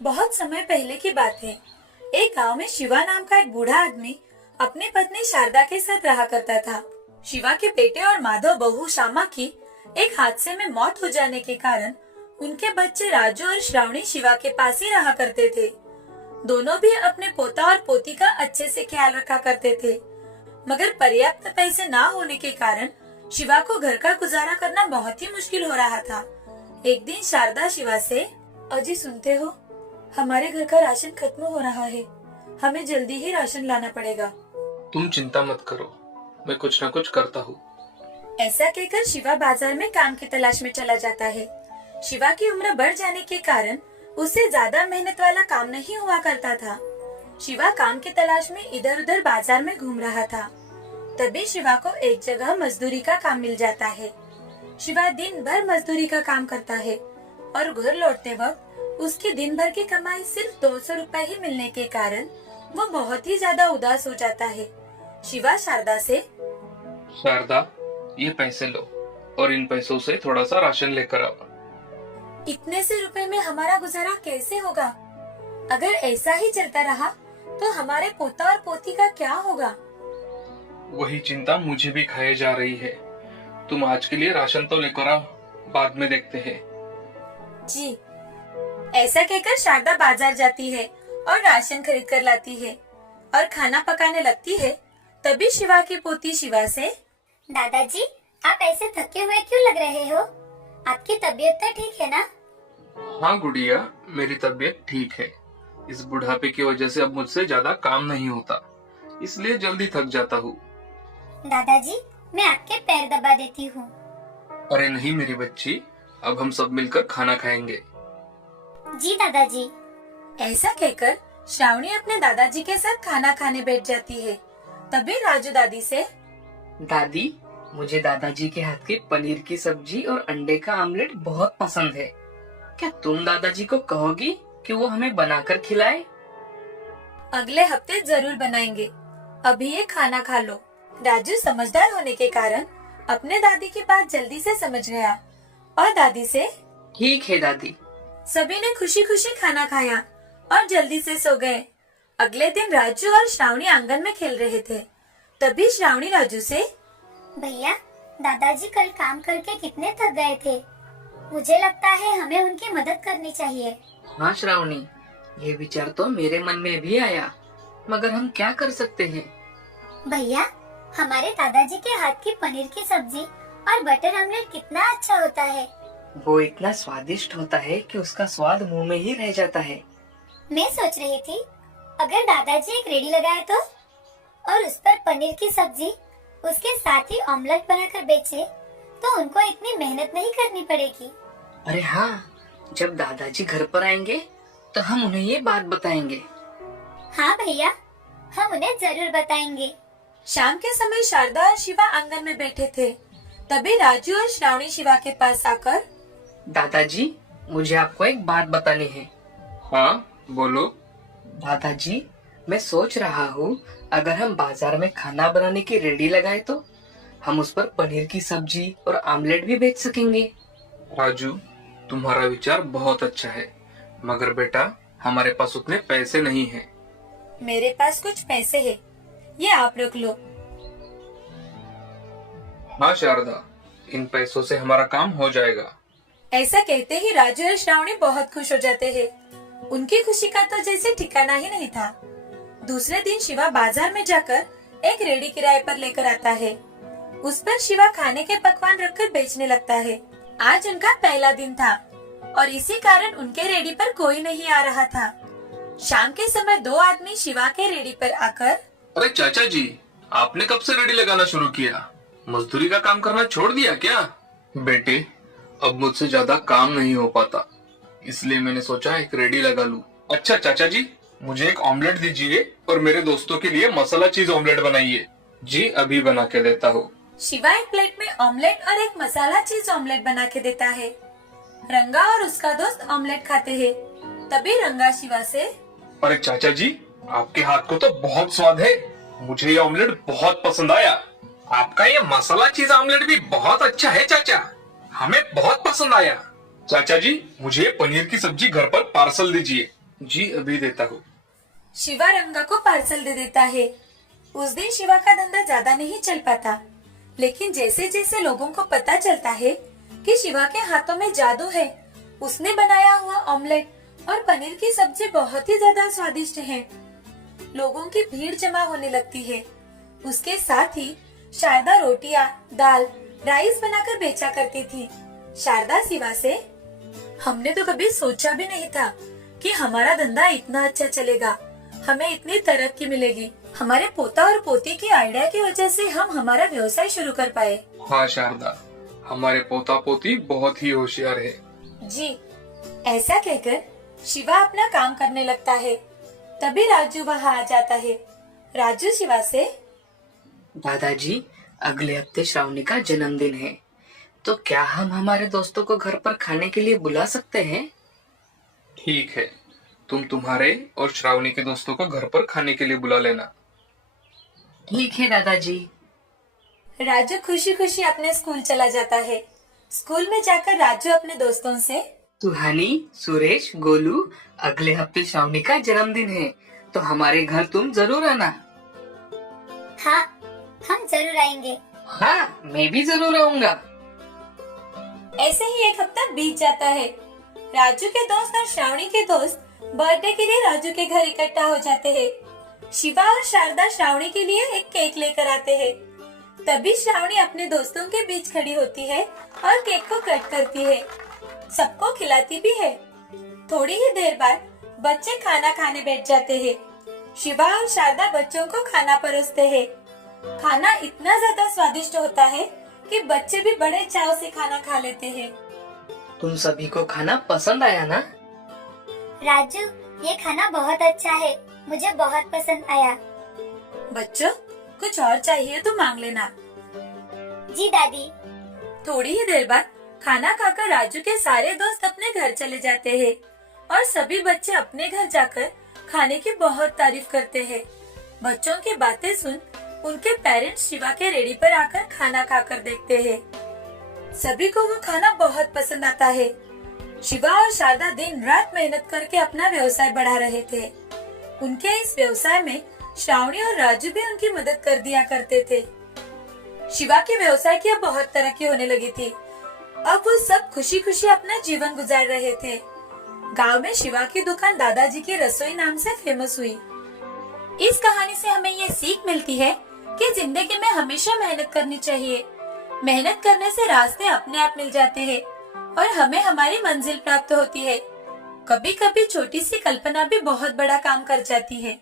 बहुत समय पहले की बात है। एक गांव में शिवा नाम का एक बूढ़ा आदमी अपनी पत्नी शारदा के साथ रहा करता था। शिवा के बेटे और माधव बहू श्यामा की एक हादसे में मौत हो जाने के कारण उनके बच्चे राजू और श्रावणी शिवा के पास ही रहा करते थे। दोनों भी अपने पोता और पोती का अच्छे से ख्याल रखा करते थे, मगर पर्याप्त पैसे ना होने के कारण शिवा को घर का गुजारा करना बहुत ही मुश्किल हो रहा था। एक दिन शारदा शिवा से, अजी सुनते हो, हमारे घर का राशन खत्म हो रहा है, हमें जल्दी ही राशन लाना पड़ेगा। तुम चिंता मत करो, मैं कुछ न कुछ करता हूँ। ऐसा कहकर शिवा बाजार में काम की तलाश में चला जाता है। शिवा की उम्र बढ़ जाने के कारण उससे ज्यादा मेहनत वाला काम नहीं हुआ करता था। शिवा काम की तलाश में इधर उधर बाजार में घूम रहा था। तभी शिवा को एक जगह मजदूरी का काम मिल जाता है। शिवा दिन भर मजदूरी का काम करता है और घर लौटते वक्त उसकी दिन भर की कमाई सिर्फ 200 रुपए ही मिलने के कारण वो बहुत ही ज्यादा उदास हो जाता है। शिवा शारदा से, शारदा, ये पैसे लो और इन पैसों से थोड़ा सा राशन लेकर आओ। इतने से रुपए में हमारा गुजारा कैसे होगा? अगर ऐसा ही चलता रहा तो हमारे पोता और पोती का क्या होगा? वही चिंता मुझे भी खाए जा रही है। तुम आज के लिए राशन तो लेकर आओ, बाद में देखते हैं। जी। ऐसा कहकर शारदा बाजार जाती है और राशन खरीद कर लाती है और खाना पकाने लगती है। तभी शिवा की पोती शिवा से, दादाजी, आप ऐसे थके हुए क्यों लग रहे हो? आपकी तबीयत तो ठीक है ना? हाँ गुड़िया, मेरी तबीयत ठीक है। इस बुढ़ापे की वजह से अब मुझसे ज्यादा काम नहीं होता, इसलिए जल्दी थक जाता हूँ। दादाजी, मैं आपके पैर दबा देती हूँ। अरे नहीं मेरी बच्ची, अब हम सब मिलकर खाना खाएंगे। जी दादाजी। ऐसा कहकर श्रावणी अपने दादाजी के साथ खाना खाने बैठ जाती है। तभी राजू दादी से, दादी, मुझे दादाजी के हाथ की पनीर की सब्जी और अंडे का आमलेट बहुत पसंद है। क्या तुम दादाजी को कहोगी कि वो हमें बनाकर खिलाए? अगले हफ्ते जरूर बनाएंगे, अभी ये खाना खा लो। राजू समझदार होने के कारण अपने दादी की बात जल्दी से समझ गया और दादी से, ठीक है दादी। सभी ने खुशी खुशी खाना खाया और जल्दी से सो गए। अगले दिन राजू और श्रावणी आंगन में खेल रहे थे। तभी श्रावणी राजू से, भैया, दादाजी कल काम करके कितने थक गए थे। मुझे लगता है हमें उनकी मदद करनी चाहिए। हाँ श्रावणी, ये विचार तो मेरे मन में भी आया, मगर हम क्या कर सकते हैं? भैया, हमारे दादाजी के हाथ की पनीर की सब्जी और बटर आमलेट कितना अच्छा होता है। वो इतना स्वादिष्ट होता है कि उसका स्वाद मुंह में ही रह जाता है। मैं सोच रही थी, अगर दादाजी एक रेडी लगाए तो, और उस पर पनीर की सब्जी, उसके साथ ही ऑमलेट बनाकर बेचे, तो उनको इतनी मेहनत नहीं करनी पड़ेगी। अरे हाँ, जब दादाजी घर पर आएंगे तो हम उन्हें ये बात बताएंगे। हाँ भैया, हम उन्हें जरूर बताएंगे। शाम के समय शारदा और शिवा आंगन में बैठे थे। तभी राजू और श्रावणी शिवा के पास आकर, दादाजी, मुझे आपको एक बात बतानी है। हाँ बोलो। दादाजी, मैं सोच रहा हूँ, अगर हम बाजार में खाना बनाने की रेडी लगाए तो हम उस पर पनीर की सब्जी और आमलेट भी बेच सकेंगे। राजू, तुम्हारा विचार बहुत अच्छा है, मगर बेटा हमारे पास उतने पैसे नहीं हैं। मेरे पास कुछ पैसे हैं, ये आप रख लो। हाँ शारदा, इन पैसों से हमारा काम हो जाएगा। ऐसा कहते ही राजू और श्रावणी बहुत खुश हो जाते हैं। उनकी खुशी का तो जैसे ठिकाना ही नहीं था। दूसरे दिन शिवा बाजार में जाकर एक रेडी किराए पर लेकर आता है। उस पर शिवा खाने के पकवान रखकर बेचने लगता है। आज उनका पहला दिन था और इसी कारण उनके रेडी पर कोई नहीं आ रहा था। शाम के समय दो आदमी शिवा के रेडी पर आकर, अरे चाचा जी, आपने कब से रेडी लगाना शुरू किया? मजदूरी का काम करना छोड़ दिया क्या? बेटे, अब मुझसे ज्यादा काम नहीं हो पाता, इसलिए मैंने सोचा एक रेडी लगा लूं। अच्छा चाचा जी, मुझे एक ऑमलेट दीजिए और मेरे दोस्तों के लिए मसाला चीज ऑमलेट बनाइए। जी अभी बना के देता हूँ। शिवा एक प्लेट में ऑमलेट और एक मसाला चीज ऑमलेट बना के देता है। रंगा और उसका दोस्त ऑमलेट खाते हैं। तभी रंगा शिवा से, अरे चाचा जी, आपके हाथ को तो बहुत स्वाद है, मुझे ये ऑमलेट बहुत पसंद आया। आपका ये मसाला चीज ऑमलेट भी बहुत अच्छा है चाचा, हमें बहुत पसंद आया। चाचा जी, मुझे पनीर की सब्जी घर पर पार्सल दीजिए। जी अभी देता हूँ। शिवा रंगा को पार्सल दे देता है। उस दिन शिवा का धंधा ज्यादा नहीं चल पाता, लेकिन जैसे जैसे लोगों को पता चलता है कि शिवा के हाथों में जादू है, उसने बनाया हुआ ऑमलेट और पनीर की सब्जी बहुत ही ज्यादा स्वादिष्ट है। लोगों की भीड़ जमा होने लगती है। उसके साथ ही शारदा रोटियां, दाल, राइस बनाकर बेचा करती थी। शारदा शिवा से, हमने तो कभी सोचा भी नहीं था कि हमारा धंधा इतना अच्छा चलेगा, हमें इतनी तरक्की मिलेगी। हमारे पोता और पोती की आइडिया की वजह से हम हमारा व्यवसाय शुरू कर पाए। हाँ शारदा, हमारे पोता पोती बहुत ही होशियार है। जी, ऐसा कहकर शिवा अपना काम करने लगता है। तभी राजू वहाँ आ जाता है। राजू शिवा से, दादाजी, अगले हफ्ते श्रावणी का जन्मदिन है, तो क्या हम हमारे दोस्तों को घर पर खाने के लिए बुला सकते हैं? ठीक है, तुम तुम्हारे और श्रावणी के दोस्तों को घर पर खाने के लिए बुला लेना। ठीक है दादाजी। राजू खुशी खुशी अपने स्कूल चला जाता है। स्कूल में जाकर राजू अपने दोस्तों से, सुहानी, सुरेश, गोलू, अगले हफ्ते श्रावणी का जन्मदिन है, तो हमारे घर तुम जरूर आना। हाँ, हम जरूर आएंगे। हाँ, मैं भी जरूर आऊंगा। ऐसे ही एक हफ्ता बीत जाता है। राजू के दोस्त और श्रावणी के दोस्त बर्थडे के लिए राजू के घर इकट्ठा हो जाते हैं। शिवा और शारदा श्रावणी के लिए एक केक लेकर आते हैं। तभी श्रावणी अपने दोस्तों के बीच खड़ी होती है और केक को कट करती है, सबको खिलाती भी है। थोड़ी ही देर बाद बच्चे खाना खाने बैठ जाते हैं। शिवा और शारदा बच्चों को खाना परोसते हैं। खाना इतना ज्यादा स्वादिष्ट होता है कि बच्चे भी बड़े चाव से खाना खा लेते हैं। तुम सभी को खाना पसंद आया ना? राजू, ये खाना बहुत अच्छा है, मुझे बहुत पसंद आया। बच्चों, कुछ और चाहिए तो मांग लेना। जी दादी। थोड़ी ही देर बाद खाना खाकर राजू के सारे दोस्त अपने घर चले जाते हैं और सभी बच्चे अपने घर जाकर खाने की बहुत तारीफ करते हैं। बच्चों की बातें सुन उनके पेरेंट्स शिवा के रेडी पर आकर खाना खाकर देखते हैं। सभी को वो खाना बहुत पसंद आता है। शिवा और शारदा दिन रात मेहनत करके अपना व्यवसाय बढ़ा रहे थे। उनके इस व्यवसाय में श्रावणी और राजू भी उनकी मदद कर दिया करते थे। शिवा के व्यवसाय की अब बहुत तरक्की होने लगी थी। अब वो सब खुशी खुशी अपना जीवन गुजार रहे थे। गांव में शिवा की दुकान दादाजी की रसोई नाम से फेमस हुई। इस कहानी से हमें ये सीख मिलती है कि जिंदगी में हमेशा मेहनत करनी चाहिए। मेहनत करने से रास्ते अपने आप मिल जाते हैं और हमें हमारी मंजिल प्राप्त होती है। कभी कभी छोटी सी कल्पना भी बहुत बड़ा काम कर जाती है।